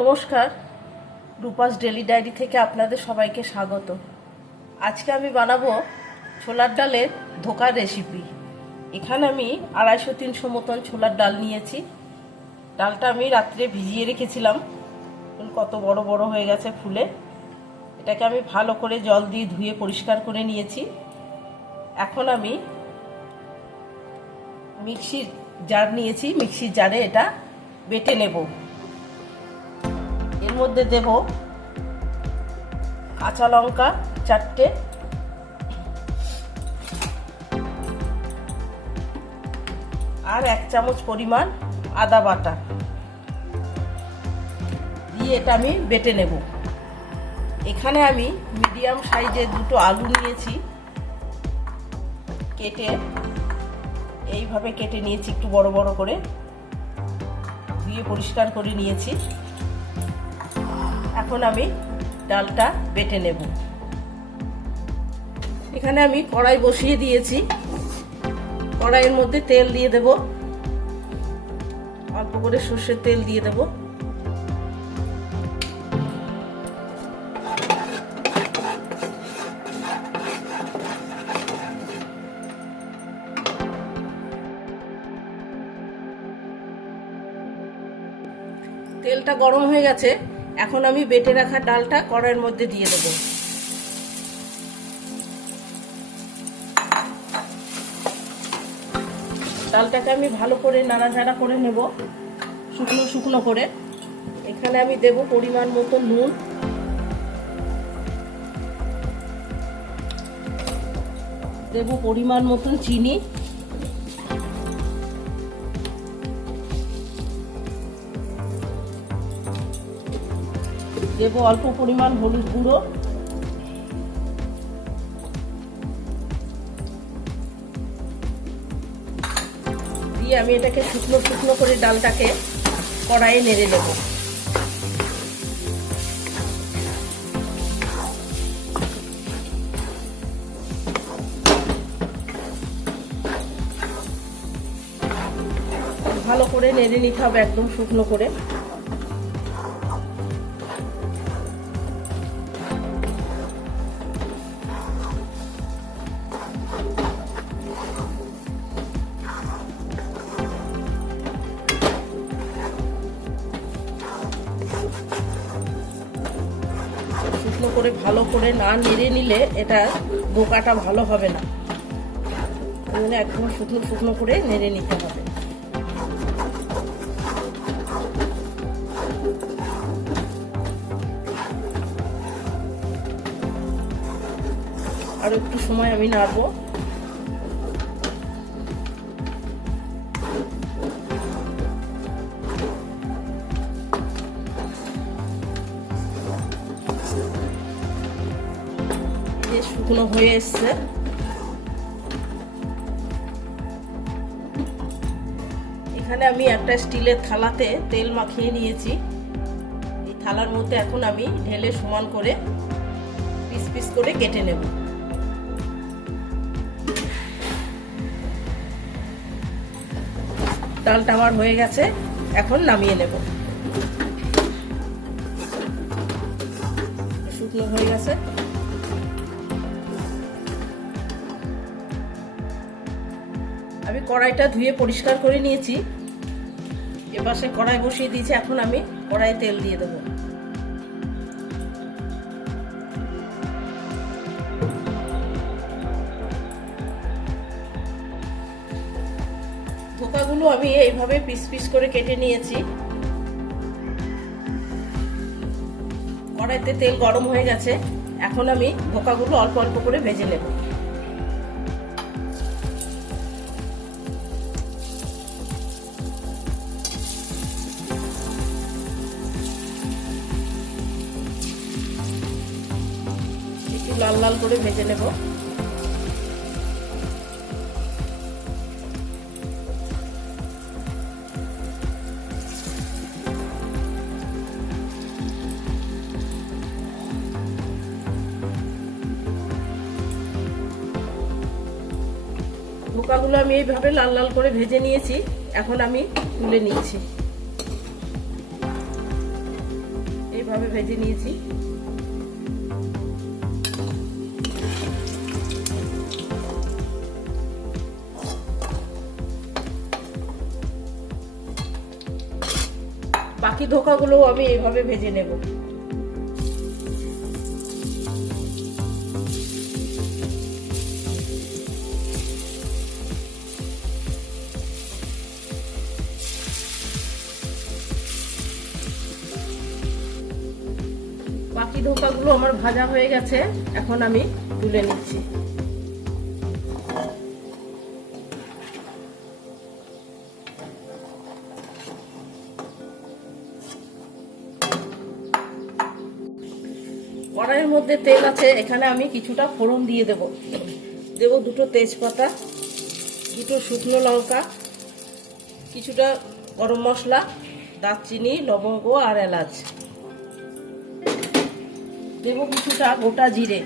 নমস্কার, Rupa's daily diary থেকে আপনাদের সবাইকে স্বাগত। আজকে আমি বানাবো ছোলার ডালের ধোকার রেসিপি। এখানে আমি 250-300 মতন ছোলার ডাল নিয়েছি। ডালটা আমি রাত্রে ভিজিয়ে রেখেছিলাম, কত বড় বড় হয়ে গেছে ফুলে। এটাকে আমি ভালো করে জল দিয়ে ধুয়ে পরিষ্কার করে নিয়েছি। এখন আমি মিক্সির জার নিয়েছি, মিক্সির জারে এটা বেটে নেব। এর মধ্যে দেব কাঁচা লঙ্কা 4টে, আর 1 চামচ পরিমাণ আদা বাটা দিয়ে এটা আমি বেটে নেব। এখানে আমি মিডিয়াম সাইজের 2টো আলু নিয়েছি, কেটে এইভাবে কেটে নিয়েছি, একটু বড় বড় করে ধুয়ে পরিষ্কার করে নিয়েছি। এখন আমি ডালটা বেটে নেব। এখানে আমি কড়াই বসিয়ে দিয়েছি। কড়াইয়ের মধ্যে তেল দিয়ে দেব, অল্প করে সর্ষের তেল দিয়ে দেব। তেলটা গরম হয়ে গেছে, এখন আমি বেটে রাখা ডালটা কড়াইয়ের মধ্যে দিয়ে দেব। ডালটাকে আমি ভালো করে নাড়াচাড়া করে নেব, শুকনো শুকনো করে। এখানে আমি দেব পরিমাণ মতো নুন, দেব পরিমাণ মতন চিনি, দেব অল্প পরিমাণ হলুদ গুঁড়ো, দিয়ে আমি এটাকে শুকনো শুকনো করে ডালটাকে কড়াইয়ে নেড়ে নেব। ভালো করে নেড়ে নিতে হবে, একদম শুকনো করে। শুকনো করে ভালো করে না নেড়ে নিলে এটা ধোকাটা ভালো হবে না, একদম শুকনো শুকনো করে নেড়ে নিতে হবে। আর একটু সময় আমি নাড়বো। শুকনো হয়ে এসছে। এখানে আমি একটা স্টিলের থালাতে তেল মাখিয়ে নিয়েছি। এই থালার মধ্যে এখন আমি ঢেলে সমান করে পিস পিস করে কেটে নেব। ডালটা আমার হয়ে গেছে, এখন নামিয়ে নেব। শুকনো হয়ে গেছে। আমি কড়াইটা ধুয়ে পরিষ্কার করে নিয়েছি। এপাশে কড়াই বসিয়ে দিয়েছি, এখন আমি কড়াইয়ে তেল দিয়ে দেব। ধোকাগুলো আমি এইভাবে পিস পিস করে কেটে নিয়েছি। কড়াইতে তেল গরম হয়ে গেছে, এখন আমি ধোকাগুলো অল্প অল্প করে ভেজে নেব। লাল লাল করে ভেজে নেব। ধোকাগুলো আমি এইভাবে লাল লাল করে ভেজে নিয়েছি, এখন আমি তুলে নিচ্ছি। এভাবে ভেজে নিয়েছি। বাকি ধোকাগুলো আমি এইভাবে ভেজে নেব। বাকি ধোকাগুলো আমার ভাজা হয়ে গেছে, এখন আমি তুলে নিচ্ছি। কড়াইয়ের মধ্যে তেল আছে, এখানে আমি কিছুটা ফোড়ন দিয়ে দেব। দুটো তেজপাতা, দুটো শুকনো লঙ্কা, কিছুটা গরম মশলা, দারচিনি, লবঙ্গ আর এলাচ। দেব কিছুটা গোটা জিরে।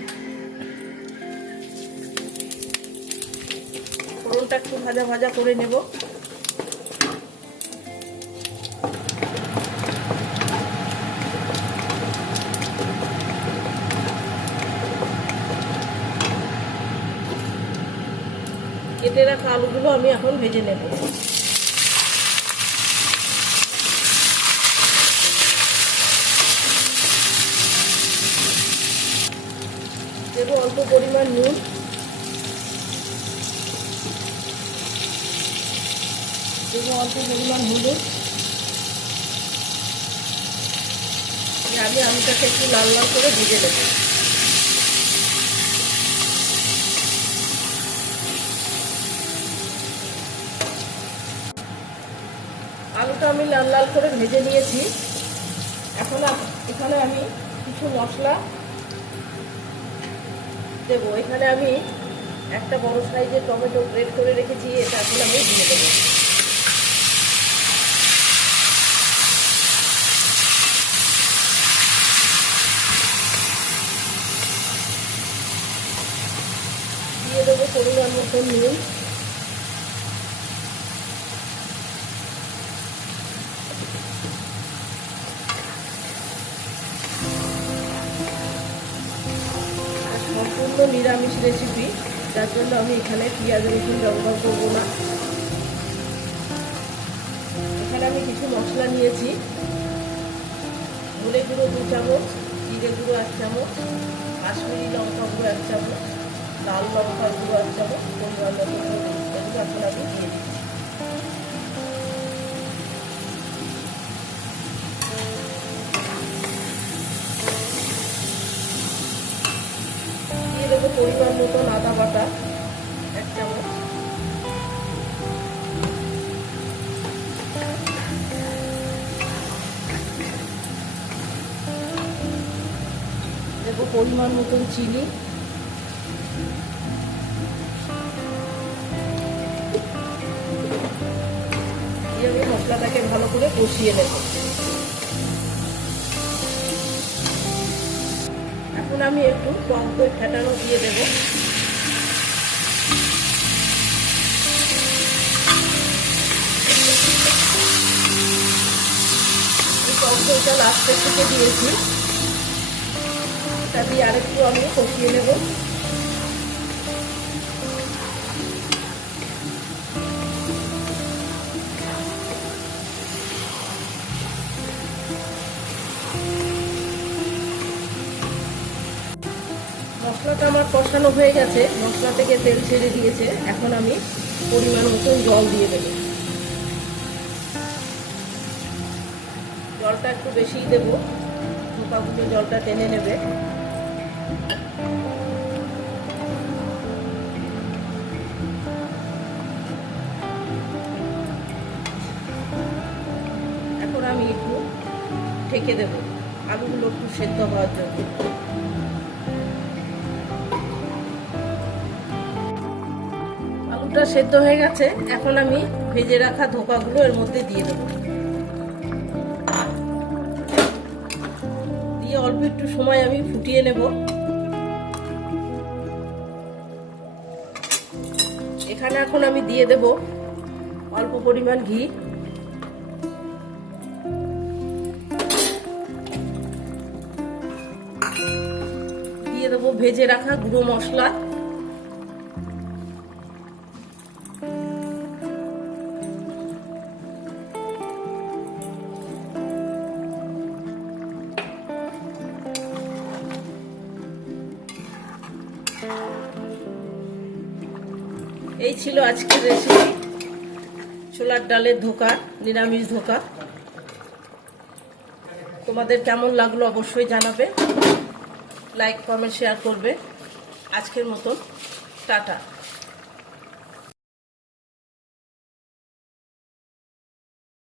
ফোড়নটা একটু ভাজা ভাজা করে নেব। কেটে রাখা আলুগুলো আমি এখন ভেজে নেব। দেব অল্প পরিমাণ নুন, দেব অল্প পরিমাণ হলুদ। আমি আলুটাকে একটু লাল লাল করে ভেজে নেব। আলুটা আমি লাল লাল করে ভেজে নিয়েছি। এখন এখানে আমি কিছু মশলা দেব। এখানে আমি একটা বড় সাইজের টমেটো গ্রেট করে রেখেছি, এটা এখন আমি দিয়ে দেবো। দিয়ে দেবো পরিমাণ মতো নুন, সম্পূর্ণ নিরামিষ রেসিপি, যার জন্য আমি এখানে পেঁয়াজ রসুন ব্যবহার করবো না। এখানে আমি কিছু মশলা নিয়েছি। ধনে গুঁড়ো 2 চামচ, জিরে গুঁড়ো 1 চামচ, কাশ্মীরি লঙ্কা গুঁড়ো 1 চামচ, লাল লঙ্কার গুঁড়ো 1 চামচ, পরিমাণ মতো এগুলো এখন আমি দিয়ে দিচ্ছি। দেবো পরিমাণ মতো আদা বাটা 1 চামচ, দেবো পরিমাণ মতন চিনি, দিয়ে আমি মশলাটাকে ভালো করে কষিয়ে নেব। এখন আমি একটু টক দই ফেটানো দিয়ে দেব। টক দইটা লাস্টের থেকে দিয়েছি, এটা দিয়ে আরেকটু আমি কষিয়ে নেব। মশলাটা আমার কষানো হয়ে গেছে, মশলা থেকে তেল ছেড়ে দিয়েছে। এখন আমি পরিমাণ মতো জল দিয়ে দেব। জলটা একটু বেশিই দেব, ধোকাগুলো জলটা টেনে নেবে। এখন আমি একটু ঢেকে দেব আলুগুলো একটু সেদ্ধ হওয়ার জন্য। আলুটা সেদ্ধ হয়ে গেছে, এখন আমি ভেজে রাখা ধোকাগুলো এর মধ্যে দিয়ে দেব। দিয়ে অল্প একটু সময় আমি ফুটিয়ে নেব। এখানে এখন আমি দিয়ে দেব অল্প পরিমাণ ঘি। দেবো ভেজে রাখা গুঁড়ো মশলা, এই ছিল আজকের রেসিপি, ছোলার ডালের ধোকা, নিরামিষ ধোকা। তোমাদের কেমন লাগলো অবশ্যই জানাবে, লাইক কমেন্ট শেয়ার করবে। আজকের মতন টাটা।